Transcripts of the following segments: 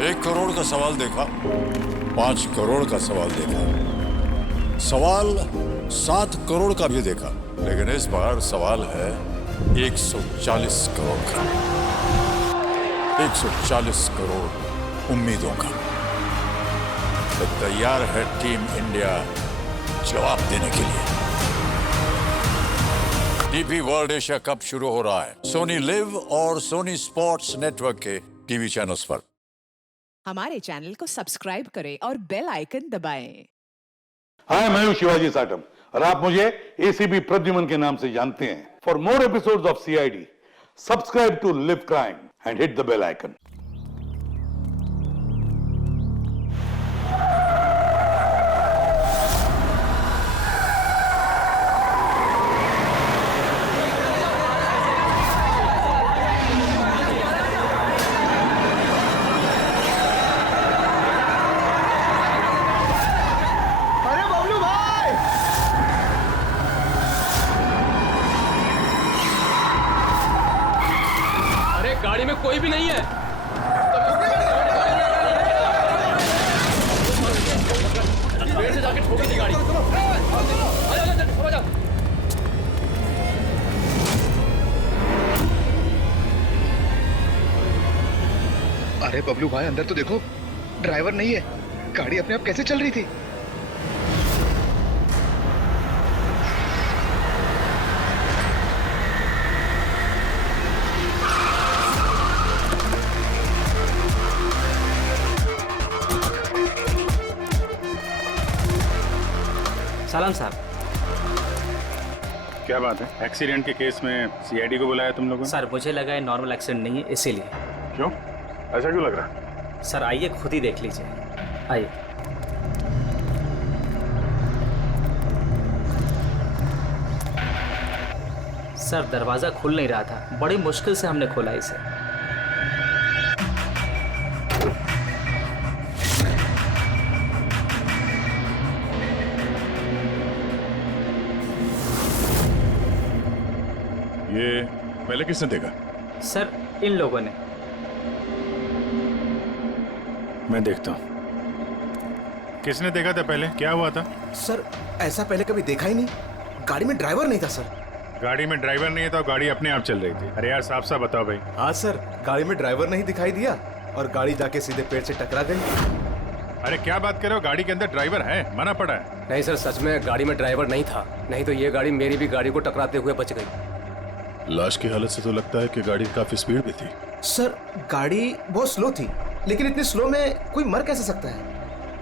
1 करोड़ का सवाल देखा, 5 करोड़ का सवाल देखा, सवाल 7 करोड़ का भी देखा, लेकिन इस बार सवाल है 140 करोड़ का। 140 करोड़ उम्मीदों का। तो तैयार है टीम इंडिया जवाब देने के लिए। डीपी वर्ल्ड एशिया कप शुरू हो रहा है सोनी लिव और सोनी स्पोर्ट्स नेटवर्क के टीवी चैनल्स पर। हमारे चैनल को सब्सक्राइब करें और बेल आइकन दबाएं। हाय, मैं हूं शिवाजी साटम और आप मुझे एसीपी प्रद्युमन के नाम से जानते हैं। For more episodes of CID, subscribe to LIV Crime and hit the bell icon. गाड़ी में कोई भी नहीं है। पेड़ से जाके ठोकी थी गाड़ी। अरे बबलू भाई, अंदर तो देखो, ड्राइवर नहीं है। गाड़ी अपने आप कैसे चल रही थी? सलाम साहब। क्या बात है? एक्सीडेंट के केस में सीआईडी को बुलाया तुम लोगों ने? सर मुझे लगा है नॉर्मल एक्सीडेंट नहीं है, इसीलिए। क्यों? ऐसा क्यों लग रहा है? सर आइए खुद ही देख लीजिए, आइए। सर दरवाजा खुल नहीं रहा था, बड़ी मुश्किल से हमने खोला इसे। ये पहले किसने देखा? सर इन लोगों ने। मैं देखता हूँ। किसने देखा था पहले? क्या हुआ था? सर ऐसा पहले कभी देखा ही नहीं। गाड़ी में ड्राइवर नहीं था सर। गाड़ी में ड्राइवर नहीं है तो गाड़ी अपने आप चल रही थी। अरे यार साफ साफ बताओ भाई। हाँ सर, गाड़ी में ड्राइवर नहीं दिखाई दिया और गाड़ी जाके सीधे पेड़ से टकरा गई। अरे क्या बात कर रहे हो? गाड़ी के अंदर ड्राइवर है, मना पड़ा है। नहीं सर, सच में गाड़ी में ड्राइवर नहीं था, नहीं तो ये गाड़ी मेरी भी गाड़ी को टकराते हुए बच गई। लाश की हालत से तो लगता है कि गाड़ी काफी स्पीड में थी। सर गाड़ी बहुत स्लो थी, लेकिन इतनी स्लो में कोई मर कैसे सकता है?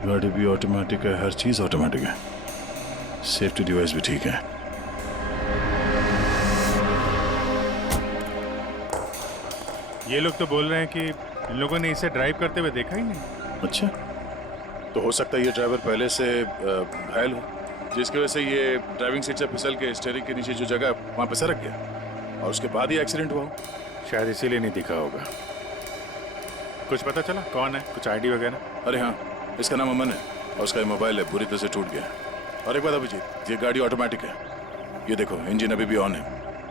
गाड़ी भी ऑटोमेटिक है, हर चीज ऑटोमेटिक है, सेफ्टी डिवाइस भी ठीक है। ये लोग तो बोल रहे हैं कि इन लोगों ने इसे ड्राइव करते हुए देखा ही नहीं। अच्छा, तो हो सकता है ये ड्राइवर पहले से घायल हो, जिसकी वजह से ये ड्राइविंग सीट से फिसल के स्टीयरिंग के नीचे जो जगह वहां पे सरक गया और उसके बाद ही एक्सीडेंट हुआ। शायद इसीलिए नहीं दिखा होगा। कुछ पता चला कौन है? कुछ आईडी वगैरह? अरे हाँ, इसका नाम अमन है और उसका मोबाइल है बुरी तरह से टूट गया। और एक बात अभिजीत, ये गाड़ी ऑटोमेटिक है, ये देखो इंजन अभी भी ऑन है,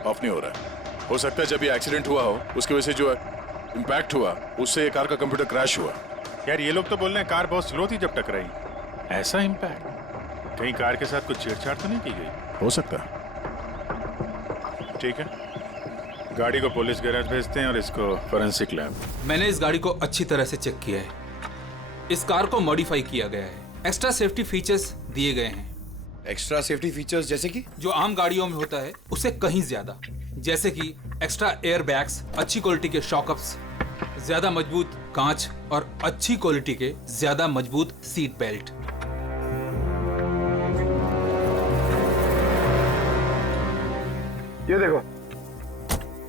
ऑफ नहीं हो रहा है। हो सकता है जब ये एक्सीडेंट हुआ हो उसकी वजह से जो इम्पैक्ट हुआ उससे ये कार का कंप्यूटर क्रैश हुआ। यार ये लोग तो बोल रहे हैं कार बहुत स्लो थी जब टकराई। ऐसा इम्पैक्ट? कहीं कार के साथ कुछ छेड़छाड़ तो नहीं की गई? हो सकता है। ठीक है, गाड़ी को पुलिस गैराज भेजते हैं और इसको फोरेंसिक लैब। मैंने इस गाड़ी को अच्छी तरह से चेक किया है। इस कार को मॉडिफाई किया गया है, एक्स्ट्रा सेफ्टी फीचर्स दिए गए हैं। एक्स्ट्रा सेफ्टी फीचर्स जैसे कि? जो आम गाड़ियों में होता है उससे कहीं ज्यादा, जैसे कि एक्स्ट्रा एयर बैग्स, अच्छी क्वालिटी के शॉकअप्स, ज्यादा मजबूत कांच और अच्छी क्वालिटी के ज्यादा मजबूत सीट बेल्ट। ये देखो,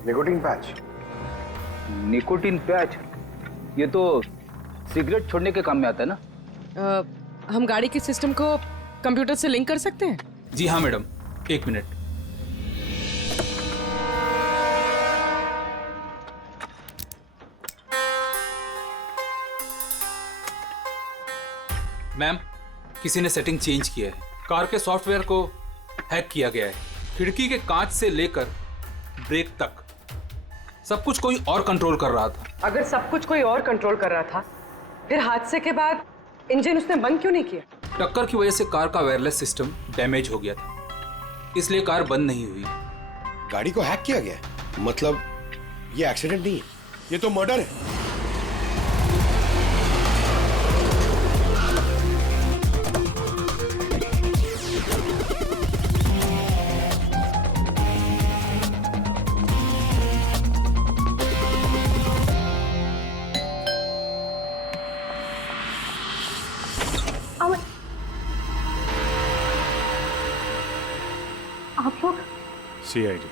निकोटीन पैच। Nicotine patch? ये तो सिगरेट छोड़ने के काम में आता है ना? हम गाड़ी के सिस्टम को कंप्यूटर से लिंक कर सकते हैं? जी हाँ मैडम, एक मिनट। मैम, किसी ने सेटिंग चेंज किया है। कार के सॉफ्टवेयर को हैक किया गया है। खिड़की के कांच से लेकर ब्रेक तक सब कुछ कोई और कंट्रोल कर रहा था। अगर सब कुछ कोई और कंट्रोल कर रहा था फिर हादसे के बाद इंजन उसने बंद क्यों नहीं किया? टक्कर की वजह से कार का वायरलेस सिस्टम डैमेज हो गया था, इसलिए कार बंद नहीं हुई। गाड़ी को हैक किया गया? मतलब ये एक्सीडेंट नहीं है, ये तो मर्डर है। आप लोग? सीआईडी।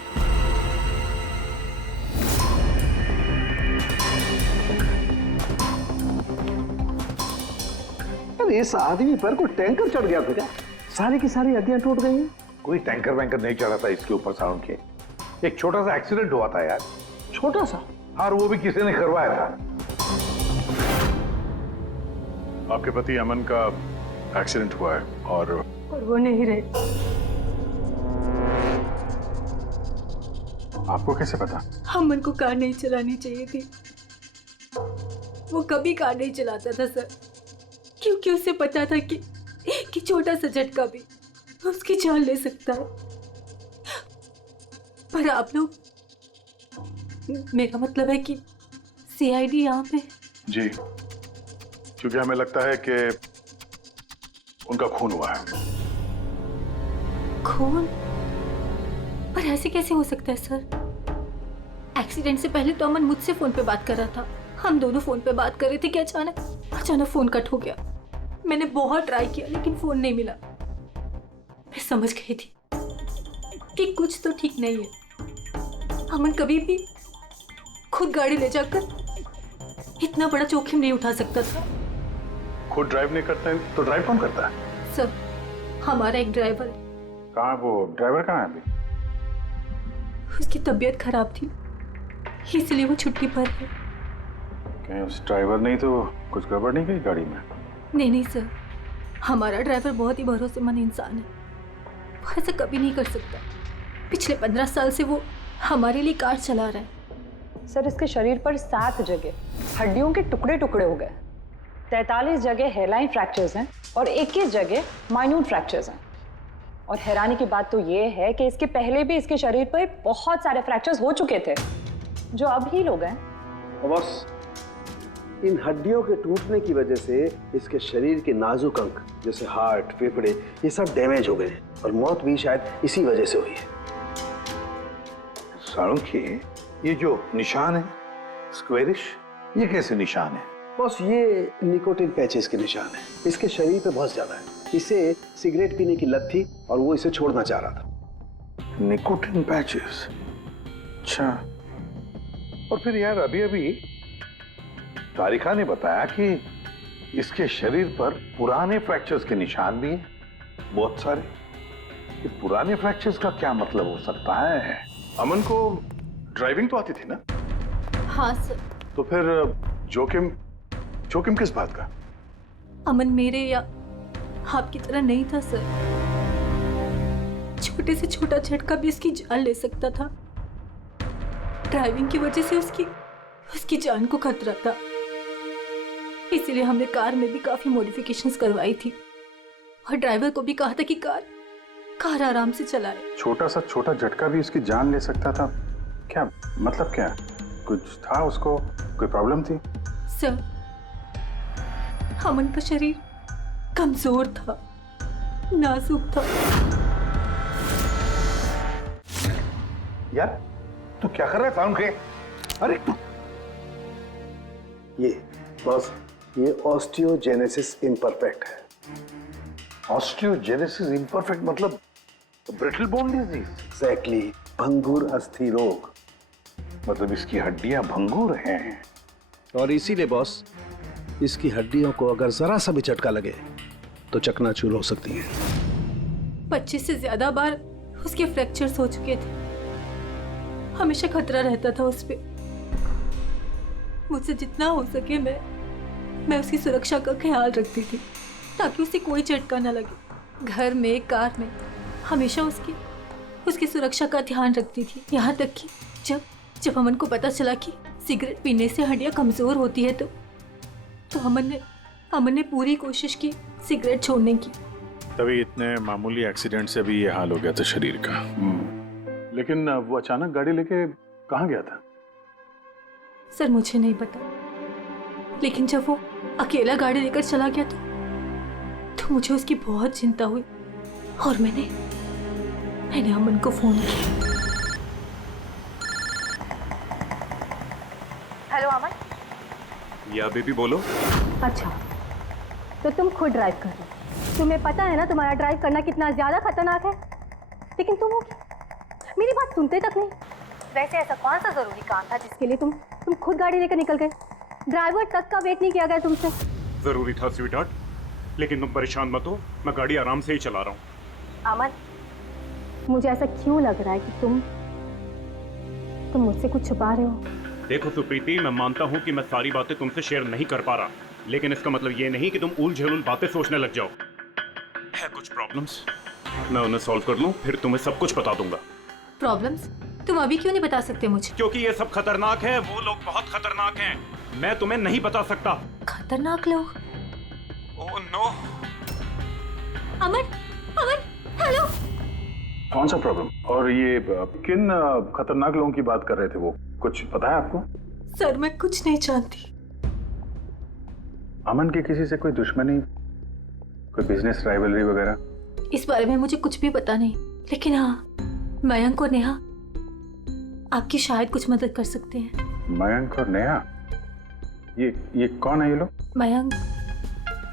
अरे इस आदमी पर कोई टैंकर चढ़ गया था क्या? सारी की सारी हड्डियां टूट गई हैं। कोई टैंकर वैंकर नहीं चढ़ा था इसके ऊपर साउंड के। एक छोटा सा एक्सीडेंट हुआ था यार। छोटा सा? और वो भी किसी ने करवाया था। आपके पति अमन का एक्सीडेंट हुआ है और वो नहीं रहे। आपको कैसे पता? अमन को कार नहीं चलानी चाहिए थी। वो कभी कार नहीं चलाता था सर, क्योंकि उसे पता था कि छोटा सा झटका भी उसकी जान ले सकता है। पर आप लोग, मेरा मतलब है कि सीआईडी यहाँ पे। जी, क्योंकि हमें लगता है कि उनका खून हुआ है। खून? पर ऐसे कैसे हो सकता है सर? एक्सीडेंट से पहले तो अमन मुझसे फोन पे बात कर रहा था, हम दोनों फोन पे बात कर रहे थे कि अचानक फोन कट हो गया। मैंने बहुत ट्राई किया लेकिन फोन नहीं मिला। मैं समझ गई थी कि कुछ तो ठीक नहीं है। अमन कभी भी खुद गाड़ी ले जाकर इतना बड़ा जोखिम नहीं उठा सकता था। खुद ड्राइव नहीं करते हैं तो ड्राइव कौन करता है? सर, हमारा एक ड्राइवर है। कहाँ वो ड्राइवर? कहाँ है अभी? उसकी तबीयत खराब थी, इसलिए वो छुट्टी पर है। कहीं उस ड्राइवर नहीं तो कुछ गड़बड़ नहीं गई गाड़ी में? नहीं सर, हमारा ड्राइवर बहुत ही भरोसेमंद इंसान है, वो ऐसा कभी नहीं कर सकता। पिछले 15 साल से वो हमारे लिए कार चला रहा है। सर, इसके शरीर पर 7 जगह हड्डियों के टुकड़े टुकड़े हो गए, 43 जगह हेयरलाइन फ्रैक्चर्स हैं और 21 जगह माइन्यूट फ्रैक्चर्स हैं। और हैरानी की बात तो ये है कि इसके पहले भी इसके शरीर पर बहुत सारे फ्रैक्चर्स हो चुके थे जो अब हील हो गए। बस इन हड्डियों के टूटने की वजह से इसके शरीर के नाजुक अंग जैसे हार्ट, फेफड़े, ये सब डैमेज हो गए और मौत भी शायद इसी वजह से हुई है। साळुंखे, ये जो निशान है स्क्वेरिश, ये कैसे निशान है? बस ये निकोटिन पैचेस के निशान है। इसके शरीर पे बहुत ज्यादा है। इसे सिगरेट पीने की लत थी और वो इसे छोड़ना चाह रहा था। Nicotine patches? अच्छा। और फिर यार अभी तारिका ने बताया कि इसके शरीर पर पुराने फ्रैक्चर्स के निशान भी हैं, बहुत सारे। ये पुराने फ्रैक्चर्स का क्या मतलब हो सकता है? अमन को ड्राइविंग तो आती थी ना? हाँ सर। तो फिर जोखिम किस बात का? अमन मेरे या आपकी तरह नहीं था सर। छोटे से छोटा झटका भी उसकी जान ले सकता था। ड्राइविंग की वजह से उसकी जान को खतरा था, इसलिए हमने कार में भी काफी मॉडिफिकेशंस करवाई थी और ड्राइवर को भी कहा था कि कार आराम से चलाए। छोटा झटका भी उसकी जान ले सकता था? क्या मतलब? क्या कुछ था उसको? कोई प्रॉब्लम थी? सर, अमन का शरीर कमजोर था, नाजुक था। यार तू क्या कर रहा है साळुंखे? अरे तू ये ऑस्टियोजेनेसिस इम्परफेक्ट है। ऑस्टियोजेनेसिस इम्परफेक्ट मतलब ब्रिटल बोन डिजीज? एग्जैक्टली, भंगुर अस्थि रोग। मतलब इसकी हड्डियां भंगुर हैं। और इसीलिए बॉस, इसकी हड्डियों को अगर जरा सा भी झटका लगे तो चकनाचूर हो सकती हैं। 25 से ज्यादा बार उसके फ्रैक्चर्स हो चुके थे। हमेशा खतरा रहता था उस पे। मुझसे जितना हो सके मैं उसकी सुरक्षा का ख्याल रखती थी ताकि उसे कोई झटका न लगे। घर में, कार में हमेशा उसकी सुरक्षा का ध्यान रखती थी। यहाँ तक कि जब अमन को पता चला कि सिगरेट पीने से हड्डियाँ कमजोर होती है तो अमन ने पूरी कोशिश की सिगरेट छोड़ने की। तभी इतने मामूली एक्सीडेंट से भी ये हाल हो गया था शरीर का। लेकिन वो अचानक गाड़ी लेके कहाँ गया था? सर मुझे नहीं पता, लेकिन जब वो अकेला गाड़ी लेकर चला गया तो मुझे उसकी बहुत चिंता हुई और मैंने अमन को फोन किया। हेलो अमन। या बेबी बोलो। अच्छा, तो तुम खुद ड्राइव कर रहे हो। तुम्हें पता है ना तुम्हारा ड्राइव करना कितना ज्यादा खतरनाक है, लेकिन तुम मेरी बात सुनते तक नहीं। वैसे ऐसा कौन सा जरूरी काम था जिसके लिए तुम खुद गाड़ी लेकर निकल गए? ड्राइवर तक का वेट नहीं किया गया तुमसे। जरूरी था स्वीटहार्ट, लेकिन तुम परेशान मत हो, मैं गाड़ी आराम से ही चला रहा हूँ। अमन, मुझे ऐसा क्यों लग रहा है कि तुम मुझसे कुछ छुपा रहे हो? देखो सुप्रीति, मैं मानता हूँ कि मैं सारी बातें तुमसे शेयर नहीं कर पा रहा, लेकिन इसका मतलब ये नहीं कि तुम उल झुल बातें सोचने लग जाओ। है कुछ प्रॉब्लम्स, मैं उन्हें सॉल्व कर लूँ, फिर तुम्हें सब कुछ बता दूंगा। प्रॉब्लम्स? तुम अभी क्यों नहीं बता सकते मुझे? क्योंकि ये सब खतरनाक है, वो लोग बहुत खतरनाक हैं, मैं तुम्हें नहीं बता सकता। खतरनाक लोग? Oh no. अमन, हेलो। कौन सा प्रॉब्लम? और ये किन खतरनाक लोगों की बात कर रहे थे? वो कुछ पता है आपको? सर मैं कुछ नहीं जानती। अमन की किसी से कोई दुश्मनी, कोई बिजनेस राइवलरी वगैरह? इस बारे में मुझे कुछ भी पता नहीं, लेकिन हाँ, मयंक और नेहा आपकी शायद कुछ मदद कर सकते हैं। मयंक और नेहा? ये कौन है ये लोग? मयंक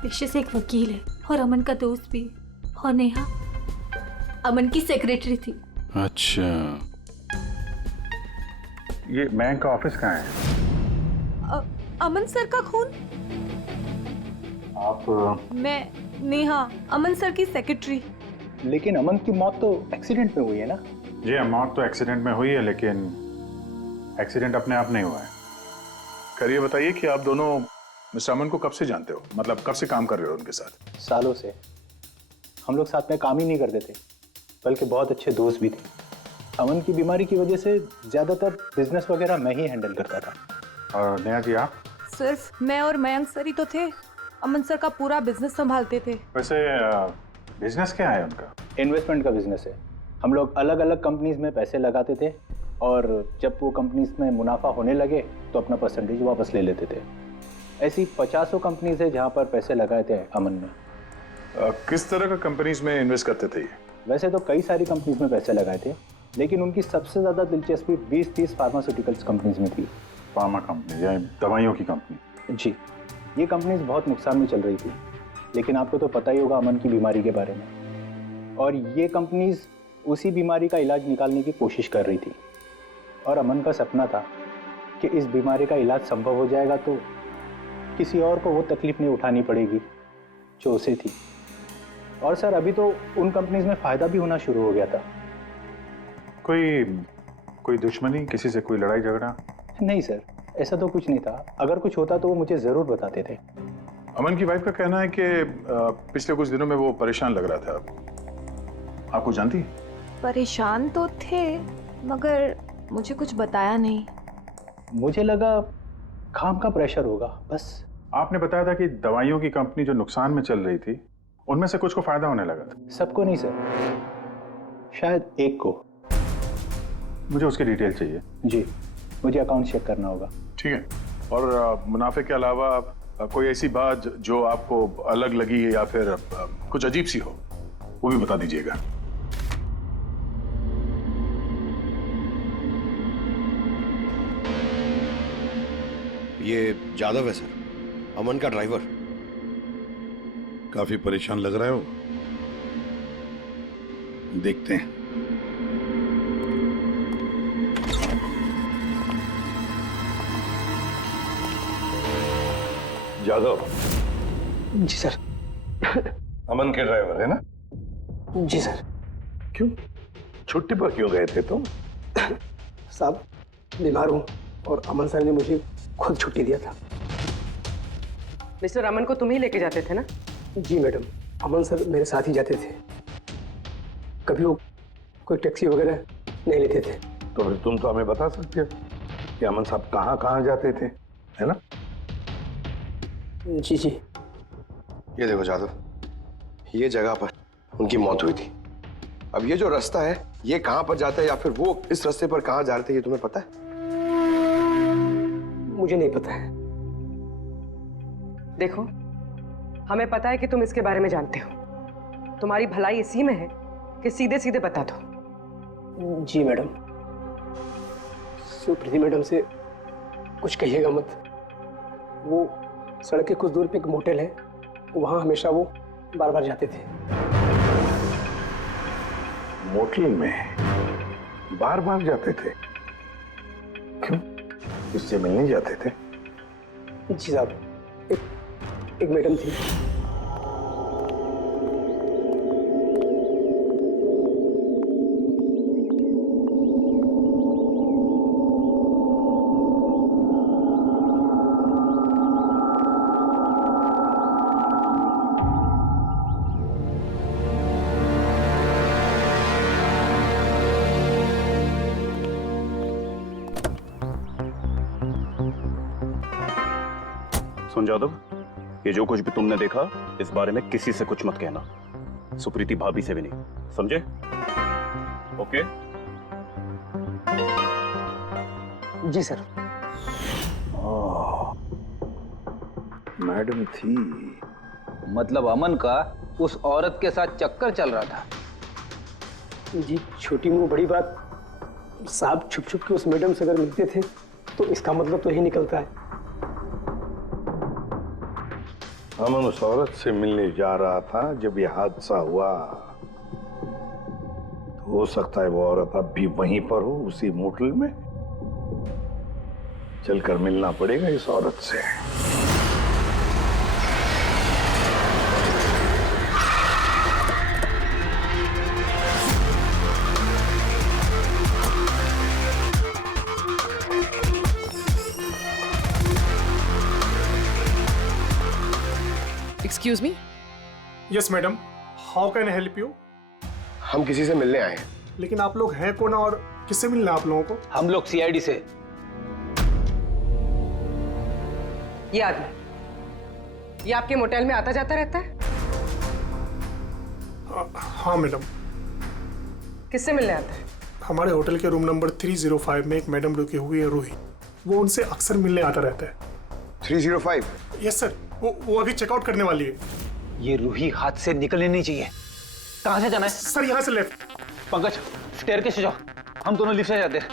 पेशे से एक वकील है और अमन का दोस्त भी, और नेहा अमन की सेक्रेटरी थी। अच्छा, ये मयंक का ऑफिस कहाँ है? अमन सर का खून? आप? मैं नेहा, अमन सर की सेक्रेटरी। लेकिन अमन की मौत तो एक्सीडेंट में हुई है ना? जी, मौत तो एक्सीडेंट में हुई है, लेकिन एक्सीडेंट अपने आप नहीं हुआ है। करिए बताइए कि आप दोनों मिस्टर अमन को कब से जानते हो? मतलब कब से काम कर रहे हो उनके साथ? सालों से। हम लोग साथ में काम ही नहीं करते थे, बल्कि बहुत अच्छे दोस्त भी थे। अमन की बीमारी की वजह से ज्यादातर बिजनेस वगैरह मैं ही हैंडल करता था। और नेहा जी आप? सिर्फ मैं और मयंक सर ही तो थे, अमन सर का पूरा बिजनेस संभालते थे। वैसे बिजनेस क्या है उनका? इन्वेस्टमेंट का बिजनेस है। हम लोग अलग अलग कंपनीज में पैसे लगाते थे और जब वो कंपनीज में मुनाफा होने लगे तो अपना परसेंटेज वापस ले लेते थे। ऐसी 50 कंपनीज है जहाँ पर पैसे लगाए थे अमन ने। किस तरह का कंपनीज में इन्वेस्ट करते थे ये? वैसे तो कई सारी कंपनीज में पैसे लगाए थे, लेकिन उनकी सबसे ज़्यादा दिलचस्पी 20-30 फार्मास्यूटिकल्स कंपनीज में थी। फार्मा कंपनी या दवाइयों की कंपनी? जी, ये कंपनीज बहुत नुकसान में चल रही थी, लेकिन आपको तो पता ही होगा अमन की बीमारी के बारे में। और ये कंपनीज उसी बीमारी का इलाज निकालने की कोशिश कर रही थी, और अमन का सपना था कि इस बीमारी का इलाज संभव हो जाएगा तो किसी और को वो तकलीफ नहीं उठानी पड़ेगी जो उसे थी। और सर अभी तो उन कंपनीज में फ़ायदा भी होना शुरू हो गया था। कोई दुश्मनी, किसी से कोई लड़ाई झगड़ा? नहीं सर, ऐसा तो कुछ नहीं था। अगर कुछ होता तो वो मुझे ज़रूर बताते थे। अमन की वाइफ का कहना है कि पिछले कुछ दिनों में वो परेशान लग रहा था। आपको जानती? परेशान तो थे, मगर मुझे कुछ बताया नहीं। मुझे लगा काम का प्रेशर होगा बस। आपने बताया था कि दवाइयों की कंपनी जो नुकसान में चल रही थी, उनमें से कुछ को फायदा होने लगा था। सबको नहीं सर, शायद एक को। मुझे उसकी डिटेल चाहिए। जी, मुझे अकाउंट चेक करना होगा। ठीक है। और मुनाफे के अलावा कोई ऐसी बात जो आपको अलग लगी या फिर कुछ अजीब सी हो, वो भी बता दीजिएगा। ये जादव है सर, अमन का ड्राइवर। काफी परेशान लग रहा है वो। देखते हैं। जादव? जी सर। अमन के ड्राइवर है ना? जी सर। क्यों, छुट्टी पर क्यों गए थे तुम? साहब बीमार हूँ और अमन सर ने मुझे खुद छुट्टी दिया था। मिस्टर अमन को तुम ही लेके जाते थे ना? जी मैडम, अमन सर मेरे साथ ही जाते थे। कभी वो कोई टैक्सी वगैरह नहीं लेते थे। तो फिर तुम तो हमें बता सकते हो कि अमन साहब कहाँ कहाँ जाते थे, है ना? जी जी। ये देखो जादव, ये जगह पर उनकी मौत हुई थी। अब ये जो रास्ता है ये कहां पर जाता है या फिर वो इस रास्ते पर कहां जा रहे थे, ये तुम्हें पता है? मुझे नहीं पता है। देखो, हमें पता है कि तुम इसके बारे में जानते हो। तुम्हारी भलाई इसी में है कि सीधे सीधे बता दो। जी मैडम। सुप्रीति मैडम से कुछ कहिएगा मत। वो सड़क के कुछ दूर पे एक मोटेल है, वहां हमेशा वो बार बार जाते थे। मोटेल में बार बार जाते थे? क्यों, इससे मिलने जाते थे? जी साहब, एक मैडम थी। सुन जादव, ये जो कुछ भी तुमने देखा इस बारे में किसी से कुछ मत कहना, सुप्रीति भाभी से भी नहीं, समझे? ओके? जी सर। मैडम थी, मतलब अमन का उस औरत के साथ चक्कर चल रहा था। जी, छोटी मुंह बड़ी बात। साहब छुप छुप के उस मैडम से अगर मिलते थे तो इसका मतलब तो यही निकलता है। अमन उस औरत से मिलने जा रहा था जब ये हादसा हुआ। तो हो सकता है वो औरत अब भी वहीं पर हो, उसी मोटल में। चलकर मिलना पड़ेगा इस औरत से। Excuse me? Yes madam, how can I help you? हम किसी से मिलने आए हैं। लेकिन आप लोग हैं कौन और किससे मिलना है आप लोगों को? हम लोग सीआईडी से। ये आदमी, ये आपके मोटेल में आता जाता रहता है? हाँ मैडम। किससे मिलने आता है? हमारे होटल के रूम नंबर 305 में एक मैडम रुकी हुई है, रूही। वो उनसे अक्सर मिलने आता रहता है। 305? यस सर, वो अभी चेकआउट करने वाली है। ये रूही हाथ से निकलनी नहीं चाहिए। कहाँ से जाना है? सर यहाँ से लेफ्ट। पंकज, स्टेयरकेस से जाओ, हम दोनों लिफ्ट से जाते हैं।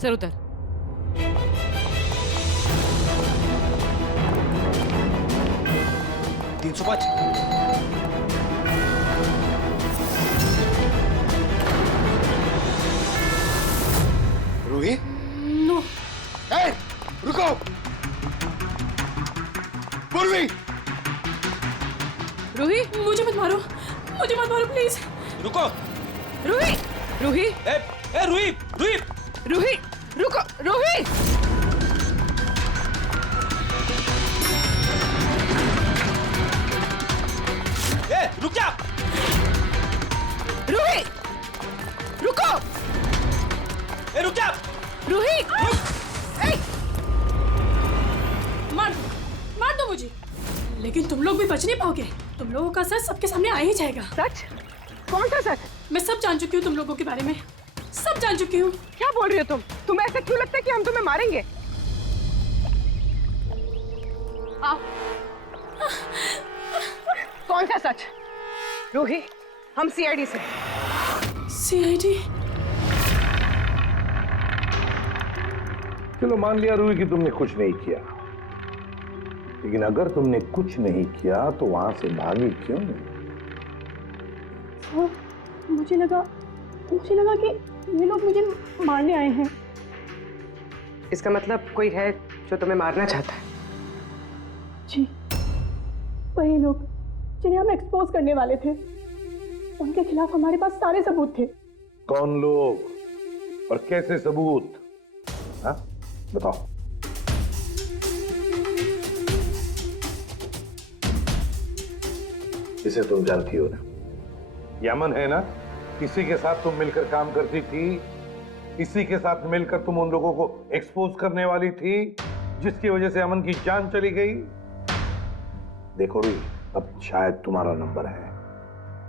सर उधर। रूही? नो। ए, रुको! पूर्वी! रूही, मुझे मत मारो, प्लीज। रुको। रूही, रूही, रूही, रूही, रूही, रुको, रूही। रुक जा। रूही, रुको। रुक जा। रूही, मार दो मुझे, लेकिन तुम लोग भी बच नहीं पाओगे। तुम लोगों का सच सबके सामने आ ही जाएगा। सच? कौन सा सच? मैं सब जान चुकी हूँ तुम लोगों के बारे में, सब जान चुकी हूँ। क्या बोल रही हो तुम? तुम्हें ऐसा क्यों लगता है कि हम तुम्हें मारेंगे? आओ। कौन सा सच? रूही, हम सीआईडी से। सीआईडी? चलो मान लिया रूही कि तुमने कुछ नहीं किया, लेकिन अगर तुमने कुछ नहीं किया तो वहां से भागी क्यों? मुझे लगा कि ये लोग मुझे मारने आए हैं। इसका मतलब कोई है जो तुम्हें मारना चाहता है। जी, वही लोग जिन्हें हम एक्सपोज करने वाले थे, उनके खिलाफ हमारे पास सारे सबूत थे। कौन लोग और कैसे सबूत? हाँ, बताओ। इसे तुम जानती हो ना, यमन है ना, इसी के साथ तुम मिलकर काम करती थी, इसी के साथ मिलकर तुम उन लोगों को एक्सपोज करने वाली थी जिसकी वजह से अमन की जान चली गई। देखो री, अब शायद तुम्हारा नंबर है,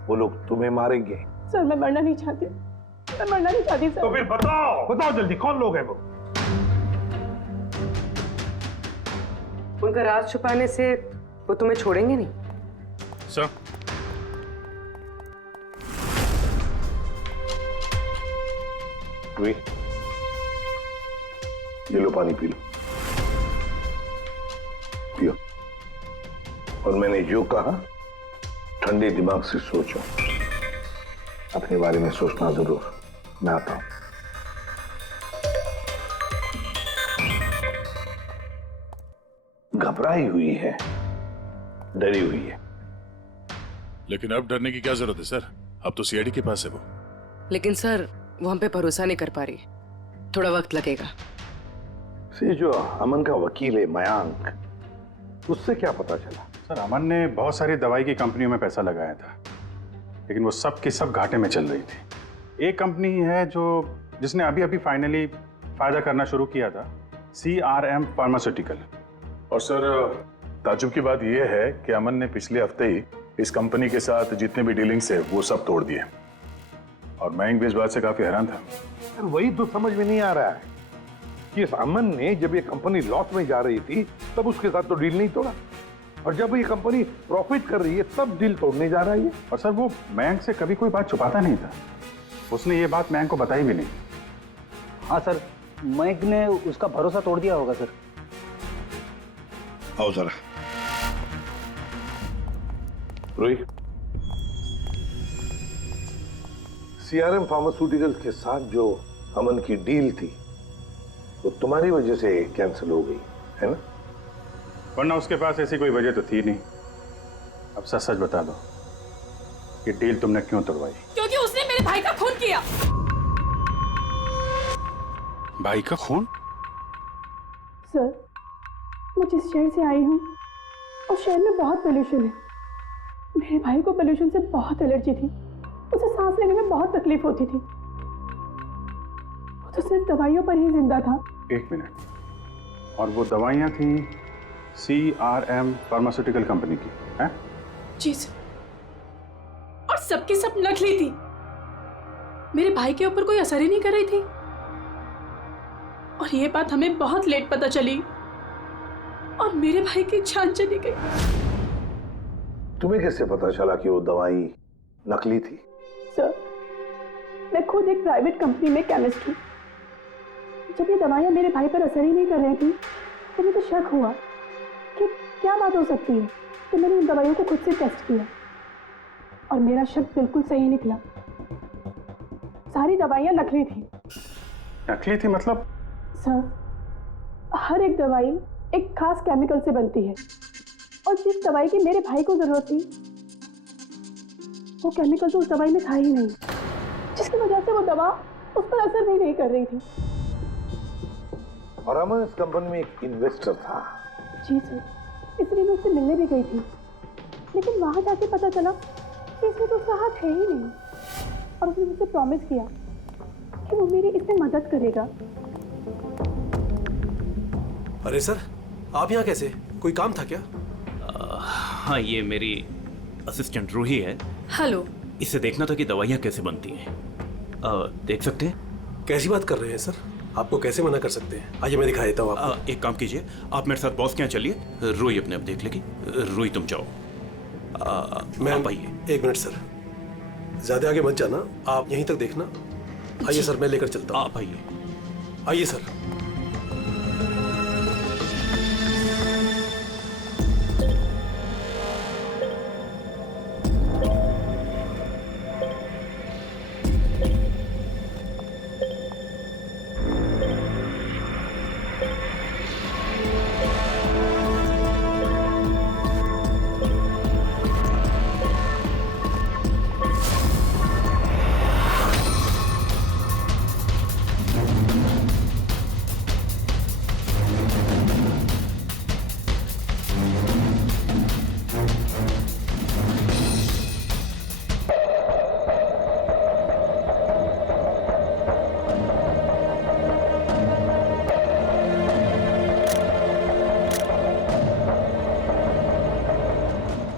वो लोग तुम्हें मारेंगे। सर मैं मरना नहीं चाहती, मैं मरना नहीं चाहती सर। तो फिर बताओ, बताओ जल्दी, कौन लोग हैं वो? उनका राज छुपाने से वो तुम्हें छोड़ेंगे नहीं। सर, ये लो पानी पी लो, पियो। और मैंने जो कहा ठंडे दिमाग से सोचो, अपने बारे में सोचना जरूर। मैं आता हूं। घबराई हुई है, डरी हुई है। लेकिन अब डरने की क्या जरूरत है सर? अब तो सीआईडी के पास है वो। लेकिन सर वो हम पे भरोसा नहीं कर पा रही, थोड़ा वक्त लगेगा। से जो अमन का वकील है मयांक, उससे क्या पता चला? सर अमन ने बहुत सारी दवाई की कंपनियों में पैसा लगाया था, लेकिन वो सब की सब घाटे में चल रही थी। एक कंपनी है जिसने अभी अभी फाइनली फायदा करना शुरू किया था, CRM फार्मास्यूटिकल। और सर ताजुब की बात यह है कि अमन ने पिछले हफ्ते ही इस कंपनी के साथ जितने भी डीलिंग्स है वो सब तोड़ दिए, और मयंक भी इस बात से काफी हैरान था। वही तो समझ में नहीं आ रहा है कि इस अमन ने जब ये कंपनी लॉस में जा रही थी तब उसके साथ तो डील नहीं तोड़ा, और जब ये कंपनी प्रॉफिट कर रही है तब डील तोड़ने जा रहा है। और सर वो मयंक से कभी कोई बात छुपाता नहीं था, उसने ये बात मयंक को बताई भी नहीं। हाँ सर, मयंक ने उसका भरोसा तोड़ दिया होगा सर। आओ जरा रोहित, CRM फार्मास्यूटिकल्स के साथ जो अमन की डील थी वो तुम्हारी वजह से कैंसिल हो गई है ना? वरना उसके पास ऐसी कोई वजह तो थी नहीं। अब सच सच बता दो कि डील तुमने क्यों तोड़वाई? क्योंकि उसने मेरे भाई का खून किया। भाई का खून? सर मैं जिस शहर से आई हूँ उस शहर में बहुत पोल्यूशन है। मेरे भाई को पोल्यूशन से बहुत एलर्जी थी, उसे सांस लेने में बहुत तकलीफ होती थी। वो तो सिर्फ दवाइयों पर ही जिंदा था। एक मिनट, और वो दवाइयाँ थी CRM फार्मास्यूटिकल कंपनी की, हैं? जी सर, और सबकी सब नकली थी। मेरे भाई के ऊपर कोई असर ही नहीं कर रही थी, और ये बात हमें बहुत लेट पता चली, और मेरे भाई की जान चली गई। तुम्हें कैसे पता चला कि वो दवाई नकली थी? सर मैं खुद एक प्राइवेट कंपनी में केमिस्ट हूँ। जब ये दवाइयाँ मेरे भाई पर असर ही नहीं कर रही थी तो मुझे शक हुआ कि क्या बात हो सकती है, तो मैंने उन दवाइयों को खुद से टेस्ट किया और मेरा शक बिल्कुल सही निकला। सारी दवाइयाँ नकली थी। नकली थी मतलब? सर हर एक दवाई एक खास केमिकल से बनती है, और जिस दवाई की मेरे भाई को जरूरत थी वो केमिकल तो उस दवाई में था ही नहीं, जिसकी वजह से वो दवा उस पर असर भी नहीं कर रही थी। और अमन इस कंपनी में एक इन्वेस्टर था। जी सर, इसलिए मैं उससे मिलने भी गई थी, लेकिन वहां जाके पता चला कि इसमें तो उसका हाथ है ही नहीं, और उसने मुझसे प्रॉमिस किया कि वो मेरी इसमें मदद करेगा। अरे सर, आप यहाँ कैसे? कोई काम था क्या? हाँ, ये मेरी असिस्टेंट रूही है। हेलो। इससे देखना था कि दवाइयाँ कैसे बनती हैं। देख सकते हैं? कैसी बात कर रहे हैं सर? आपको कैसे मना कर सकते हैं? आइए मैं दिखा देता हूँ आपको। एक काम कीजिए, आप मेरे साथ बॉस के यहाँ चलिए, रूही अपने आप देख लेगी। रूही तुम जाओ। मैम आइए। एक मिनट सर, ज्यादा आगे मत जाना, आप यहीं तक देखना। आइए सर, मैं लेकर चलता हूँ। आप आइए। आइए सर।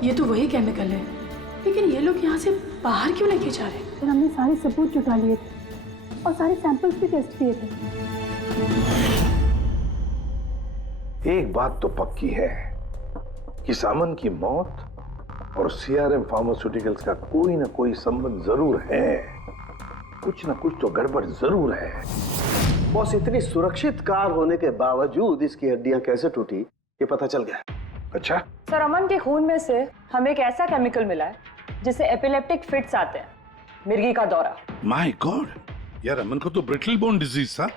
ये तो वही केमिकल है, लेकिन ये लोग यहाँ से बाहर क्यों लेके जा रहे हैं? सर हमने सारे सबूत जुटा लिए थे और सारे सैंपल्स भी टेस्ट किए थे। एक बात तो पक्की है कि सामन की मौत और सीआरएम फार्मास्यूटिकल्स का कोई ना कोई संबंध जरूर है। कुछ ना कुछ तो गड़बड़ जरूर है। बॉस, इतनी सुरक्षित कार होने के बावजूद इसकी हड्डियां कैसे टूटी ये पता चल गया। अच्छा सर, अमन के खून में से हमें एक ऐसा केमिकल मिला है जिससे एपिलेप्टिक फिट्स आते हैं, मिर्गी का दौरा। माय गॉड, यार अमन को तो ब्रिटल बोन डिजीज था।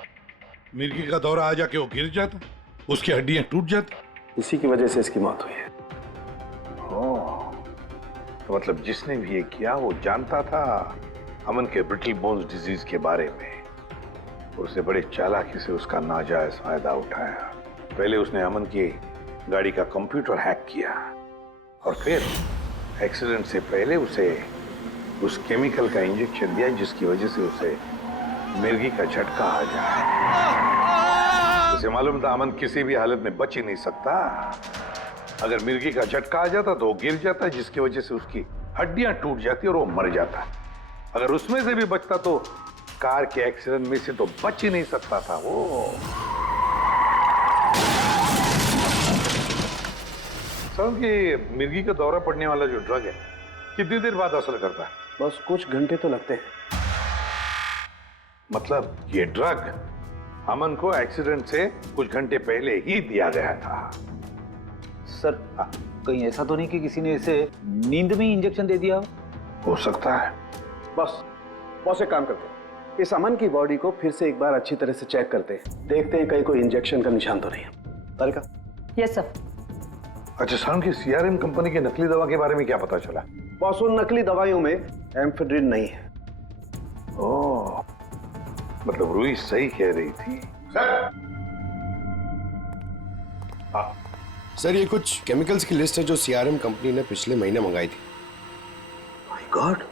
मिर्गी का दौरा आ जाके वो गिर जाता, उसकी हड्डियां टूट जाती। इसी की वजह से इसकी मौत हुई है। तो मतलब जिसने भी ये किया वो जानता था अमन के ब्रिटल बोन्स डिजीज के बारे में। उसे बड़े चालाकी से उसका नाजायज फायदा उठाया। पहले उसने अमन की गाड़ी का कंप्यूटर हैक किया और फिर एक्सीडेंट से पहले उसे उस केमिकल का इंजेक्शन दिया जिसकी वजह से उसे मिर्गी का झटका आ जाए। उसे मालूम था अमन किसी भी हालत में बच ही नहीं सकता। अगर मिर्गी का झटका आ जाता तो वो गिर जाता, जिसकी वजह से उसकी हड्डियां टूट जाती और वो मर जाता। अगर उसमें से भी बचता तो कार के एक्सीडेंट में से तो बच ही नहीं सकता था वो। समझ कि मिर्गी का दौरा पड़ने वाला जो ड्रग है कितनी देर बाद असर करता है? बस कुछ घंटे तो लगते हैं। मतलब ये ड्रग अमन को एक्सीडेंट से कुछ घंटे पहले ही दिया गया था। सर कहीं ऐसा तो नहीं कि किसी ने इसे नींद में इंजेक्शन दे दिया? हो सकता है। बस एक काम करते हैं, इस अमन की बॉडी को फिर से एक बार अच्छी तरह से चेक करते हैं, देखते हैं कहीं कोई इंजेक्शन का निशान तो नहीं है। तारिका? Yes sir. अच्छा साहब, की सीआरएम कंपनी की नकली दवा के बारे में क्या पता चला? बॉस, उन नकली दवाइयों में एम्फेड्रिन नहीं है। ओह, मतलब रूही सही कह रही थी। सर ये कुछ केमिकल्स की लिस्ट है जो सीआरएम कंपनी ने पिछले महीने मंगाई थी। माय गॉड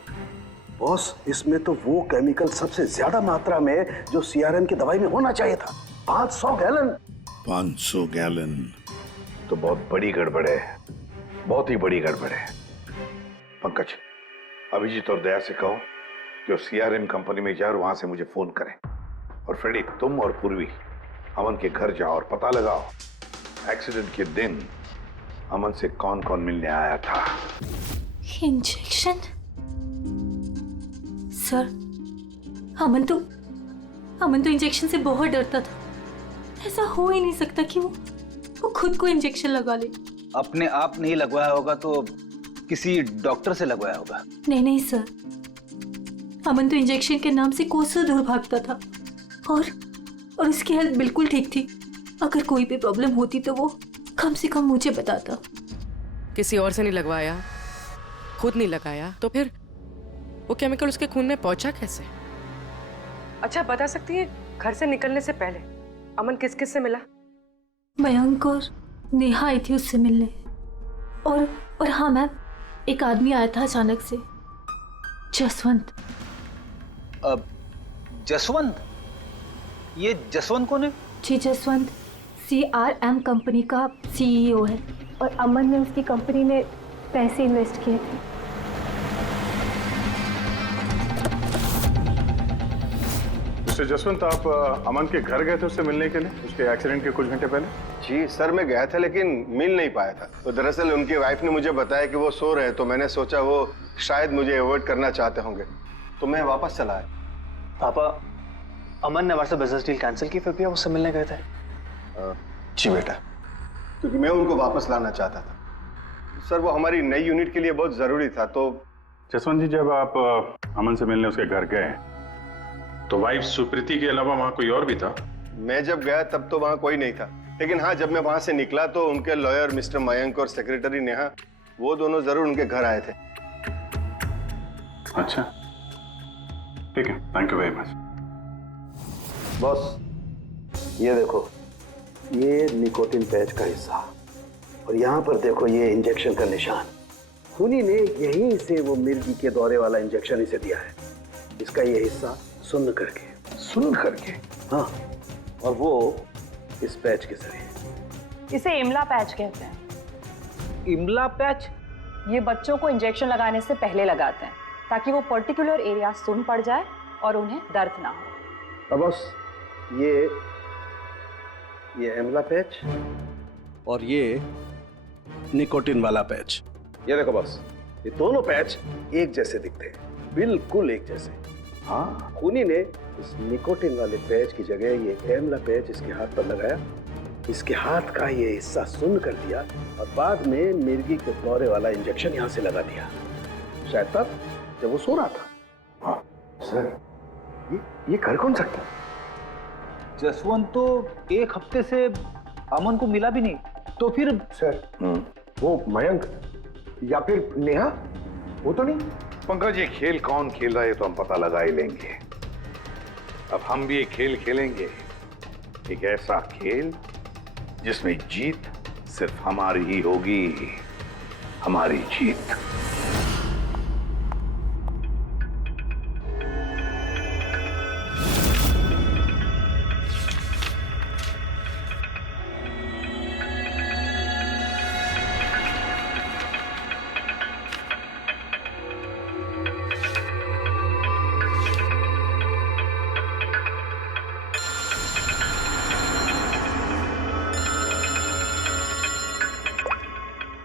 बॉस, इसमें तो वो केमिकल सबसे ज्यादा मात्रा में जो सीआरएम की दवाई में होना चाहिए था, 500 गैलन। 500 गैलन तो बहुत बड़ी गड़बड़ है, बहुत ही बड़ी गड़बड़ है। पंकज, अभिजीत और दया से कहो कि सीआरएम कंपनी में जाए और वहां से मुझे फोन करें। और फ्रेडी, तुम और पूर्वी अमन के घर जाओ और पता लगाओ एक्सीडेंट के दिन अमन से कौन कौन मिलने आया था। इंजेक्शन? सर, अमन तो इंजेक्शन से बहुत डरता था। ऐसा हो ही नहीं सकता कि वो खुद को इंजेक्शन लगा ले। अपने आप नहीं लगवाया होगा तो किसी डॉक्टर से लगवाया होगा। नहीं सर, अमन तो इंजेक्शन के नाम से कोसों दूर भागता था और उसकी हेल्थ बिल्कुल ठीक थी। अगर कोई भी प्रॉब्लम होती तो वो कम से कम मुझे बताता। किसी और से नहीं लगवाया, खुद नहीं लगाया, तो फिर वो केमिकल उसके खून में पहुंचा कैसे? अच्छा बता सकती है, घर से निकलने से पहले अमन किस किस से मिला? मयंक और नेहा आई थी उससे मिलने। और हाँ मैम, एक आदमी आया था अचानक से, जसवंत। अब जसवंत? ये जसवंत कौन है? जी, जसवंत सीआरएम कंपनी का सीईओ है और अमन ने उसकी कंपनी में पैसे इन्वेस्ट किए थे। मिस्टर जसवंत, आप अमन के घर गए थे उससे मिलने के लिए उसके एक्सीडेंट के कुछ घंटे पहले? जी सर, मैं गया था लेकिन मिल नहीं पाया था। तो दरअसल उनकी वाइफ ने मुझे बताया कि वो सो रहे हैं, तो मैंने सोचा वो शायद मुझे अवॉइड करना चाहते होंगे, तो मैं वापस चला आया। पापा, अमन ने हमारे साथ बिजनेस डील कैंसिल की, फिर भी आप उससे मिलने गए थे? जी बेटा, क्योंकि मैं उनको वापस लाना चाहता था। सर वो हमारी नई यूनिट के लिए बहुत जरूरी था। तो जसवंत जी, जब आप अमन से मिलने उसके घर गए तो वाइफ सुप्रीति के अलावा वहां कोई और भी था? मैं जब गया तब तो वहां कोई नहीं था, लेकिन हाँ जब मैं वहां से निकला तो उनके लॉयर मिस्टर मयंक और सेक्रेटरी नेहा, वो दोनों जरूर उनके घर आए थे। अच्छा, ठीक है, thank you very much. Boss, ये देखो, ये निकोटिन पैच का हिस्सा और यहाँ पर देखो ये इंजेक्शन का निशान। खूनी ने यहीं से वो मिर्गी के दौरे वाला इंजेक्शन इसे दिया है। इसका ये हिस्सा सुन्न करके, हाँ, और वो इस पैच के जरिए। इसे इमला पैच कहते हैं। इमला पैच? ये बच्चों को इंजेक्शन लगाने से पहले लगाते हैं ताकि वो पर्टिकुलर एरिया सुन पड़ जाए और उन्हें दर्द ना हो। अब बस ये एमला पैच और ये निकोटिन वाला पैच, ये देखो बस, ये दोनों पैच एक जैसे दिखते हैं, बिल्कुल एक जैसे। हाँ, खूनी ने इस निकोटिन वाले पैच की जगह ये एमला पैच इसके हाथ पर लगाया, इसके हाथ का ये हिस्सा सुन्न कर दिया और बाद में मिर्गी के दौरे वाला इंजेक्शन यहाँ से लगा दिया, शायद तब जब वो सो रहा था। हाँ सर, ये कर कौन सकता? जसवंत तो एक हफ्ते से अमन को मिला भी नहीं, तो फिर सर वो मयंक या फिर नेहा, वो तो नहीं। पंकज, ये खेल कौन खेल रहा है तो हम पता लगा ही लेंगे। अब हम भी एक खेल खेलेंगे, एक ऐसा खेल जिसमें जीत सिर्फ हमारी ही होगी, हमारी जीत।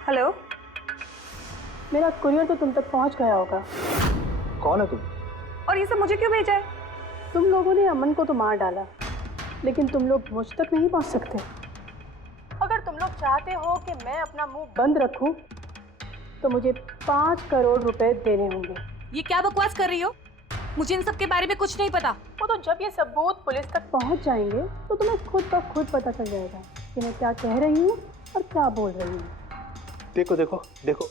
हेलो, मेरा कुरियर तो तुम तक पहुंच गया होगा। कौन है तुम? और ये सब मुझे क्यों भेजा है? तुम लोगों ने अमन को तो मार डाला, लेकिन तुम लोग मुझ तक नहीं पहुंच सकते। अगर तुम लोग चाहते हो कि मैं अपना मुंह बंद रखूं, तो मुझे 5 करोड़ रुपए देने होंगे। ये क्या बकवास कर रही हो? मुझे इन सब के बारे में कुछ नहीं पता। वो तो जब ये सबूत पुलिस तक पहुंच जाएंगे तो तुम्हें खुद ब खुद पता चल जाएगा कि मैं क्या कह रही हूँ और क्या बोल रही हूँ। देखो देखो देखो,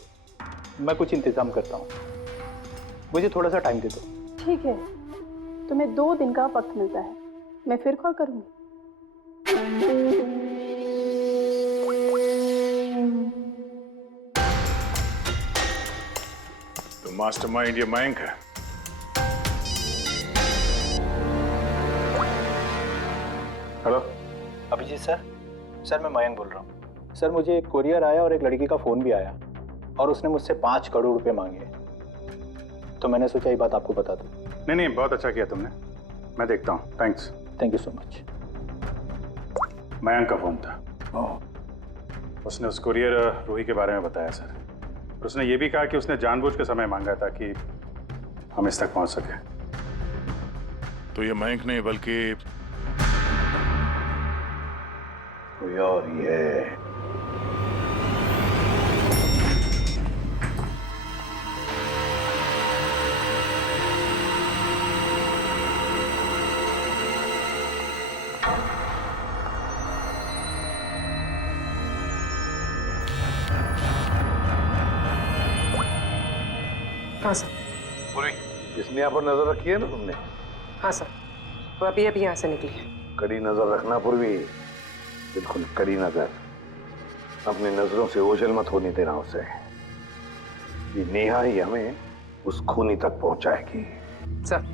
मैं कुछ इंतजाम करता हूँ, मुझे थोड़ा सा टाइम दे दो। ठीक है, तुम्हें 2 दिन का वक्त मिलता है, मैं फिर कॉल करूँगी। तो मास्टरमाइंड ये मयंक है। हेलो अभिजीत सर, मैं मयंक बोल रहा हूँ। सर, मुझे एक कोरियर आया और एक लड़की का फ़ोन भी आया और उसने मुझसे 5 करोड़ रुपए मांगे, तो मैंने सोचा ये बात आपको बता दूँ। नहीं, बहुत अच्छा किया तुमने, मैं देखता हूँ। Thanks. Thank you so much. Mayank का फ़ोन था, उसने उस कोरियर रूही के बारे में बताया सर। और उसने ये भी कहा कि उसने जानबूझ के समय मांगा ताकि हम इस तक पहुँच सके। तो ये मयंक नहीं बल्कि कोई और ही है। हाँ सर। पूरी इसने यहाँ पर नजर रखी है ना तुमने? हाँ सर, वो अभी यहाँ से निकली है। कड़ी नजर रखना पूर्वी, बिल्कुल कड़ी नजर। अपनी नजरों से ओझल मत होने देना उसे। ये नेहा ही हमें उस खूनी तक पहुंचाएगी। सर।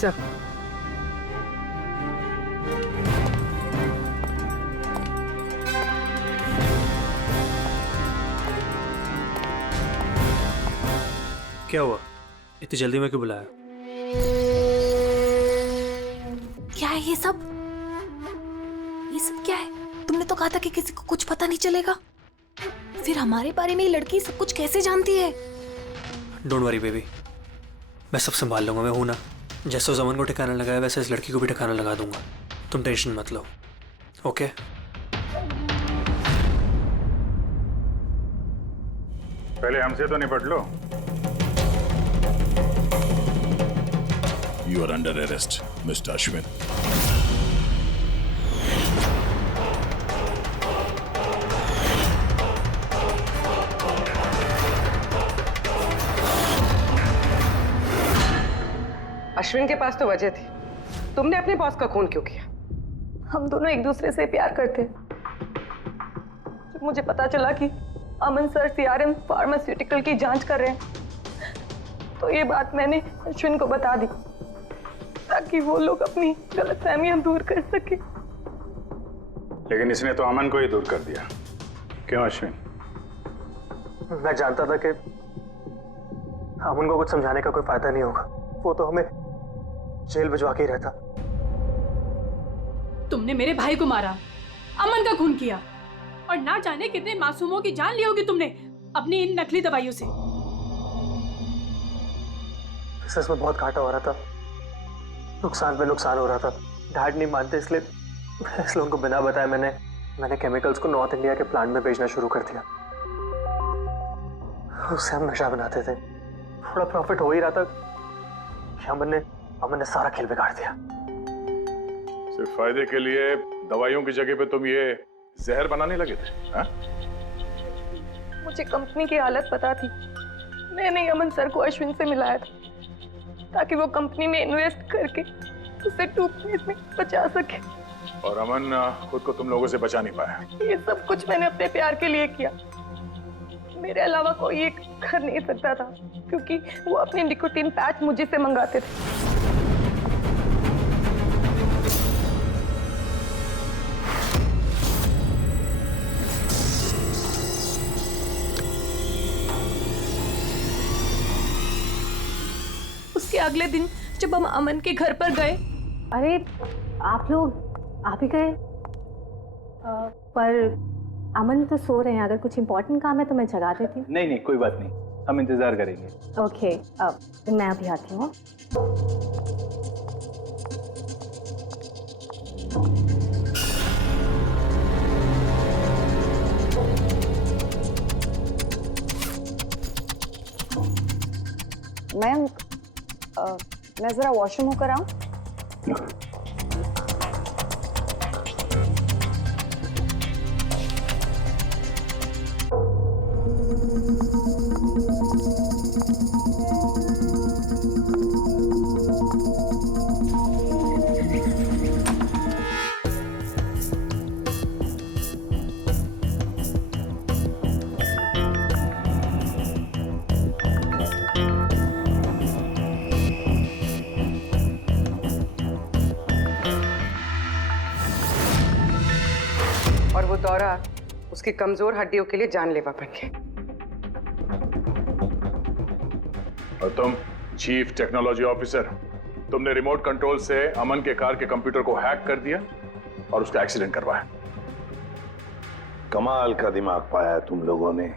सर। क्या हुआ? इतनी जल्दी में क्यों बुलाया? क्या है ये सब? ये सब क्या है? तुमने तो कहा था कि किसी को कुछ पता नहीं चलेगा। फिर हमारे बारे में ये लड़की सब कुछ कैसे जानती है? डोंट वरी बेबी, मैं सब संभाल लूंगा। मैं हूं ना। जैसे उस अमन को ठिकाना लगाया वैसे इस लड़की को भी ठिकाना लगा दूंगा। तुम टेंशन मत लो। ओके? पहले हमसे तो निपट लो। You are under arrest, Mr. Ashwin. Ashwin के पास तो वजह थी। तुमने अपने बॉस का खून क्यों किया? हम दोनों एक दूसरे से प्यार करते। जब मुझे पता चला कि अमन सर सीआरएम फार्मास्यूटिकल की जांच कर रहे हैं तो ये बात मैंने अश्विन को बता दी ताकि वो लोग अपनी गलतफहमियां दूर कर सके। लेकिन इसने तो अमन को ही दूर कर दिया। क्यों अश्विन? मैं जानता था कि अमन को कुछ समझाने का कोई फायदा नहीं होगा। वो तो हमें जेल भिजवा के ही रहता। तुमने मेरे भाई को मारा, अमन का खून किया और ना जाने कितने मासूमों की जान ली होगी तुमने अपनी इन नकली दवाइयों से। बिजनेस में बहुत घाटा हो रहा था, नुकसान पे नुकसान हो रहा था। डैड नहीं मानते इसलिए उनको बिना बताए मैंने केमिकल्स को नॉर्थ इंडिया के प्लांट में भेजना शुरू कर दिया। उससे हम नशा बनाते थे, थोड़ा प्रॉफिट हो ही रहा था। अमन ने सारा खेल बिगाड़ दिया। सिर्फ फायदे के लिए दवाइयों की जगह पे तुम ये जहर बनाने लगे थे, हाँ? मुझे कंपनी की हालत पता थी। मैंने अमन सर को अश्विन से मिलाया था ताकि वो कंपनी में इन्वेस्ट करके उसे डूबने से बचा सके। और अमन खुद को तुम लोगों से बचा नहीं पाया। ये सब कुछ मैंने अपने प्यार के लिए किया। मेरे अलावा कोई ये कर नहीं सकता था क्योंकि वो अपने निकोटीन पैच मुझे से मंगाते थे। उसके अगले दिन जब हम अमन के घर पर गए। अरे आप लोग आ भी गए, पर अमन तो सो रहे हैं। अगर कुछ इम्पोर्टेंट काम है तो मैं जगा देती हूँ। नहीं कोई बात नहीं, हम इंतजार करेंगे। ओके, मैं अभी आती हूँ। मैम, मैं जरा वॉशरूम होकर आऊं? और वो दौरा उसकी कमजोर हड्डियों के लिए जानलेवा बन गया। और तुम चीफ टेक्नोलॉजी ऑफिसर, तुमने रिमोट कंट्रोल से अमन के कार के कंप्यूटर को हैक कर दिया और उसका एक्सीडेंट करवाया। कमाल का दिमाग पाया है तुम लोगों ने,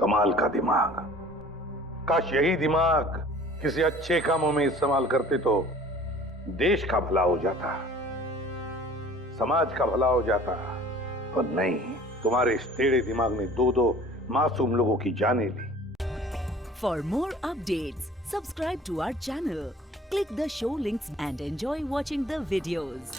कमाल का दिमाग। काश यही दिमाग किसी अच्छे कामों में इस्तेमाल करते तो देश का भला हो जाता, समाज का भला हो जाता। पर नहीं, तुम्हारे इस टेढ़े दिमाग ने दो मासूम लोगों की जानें ली। For more updates, subscribe to our channel, click the show links and enjoy watching the videos.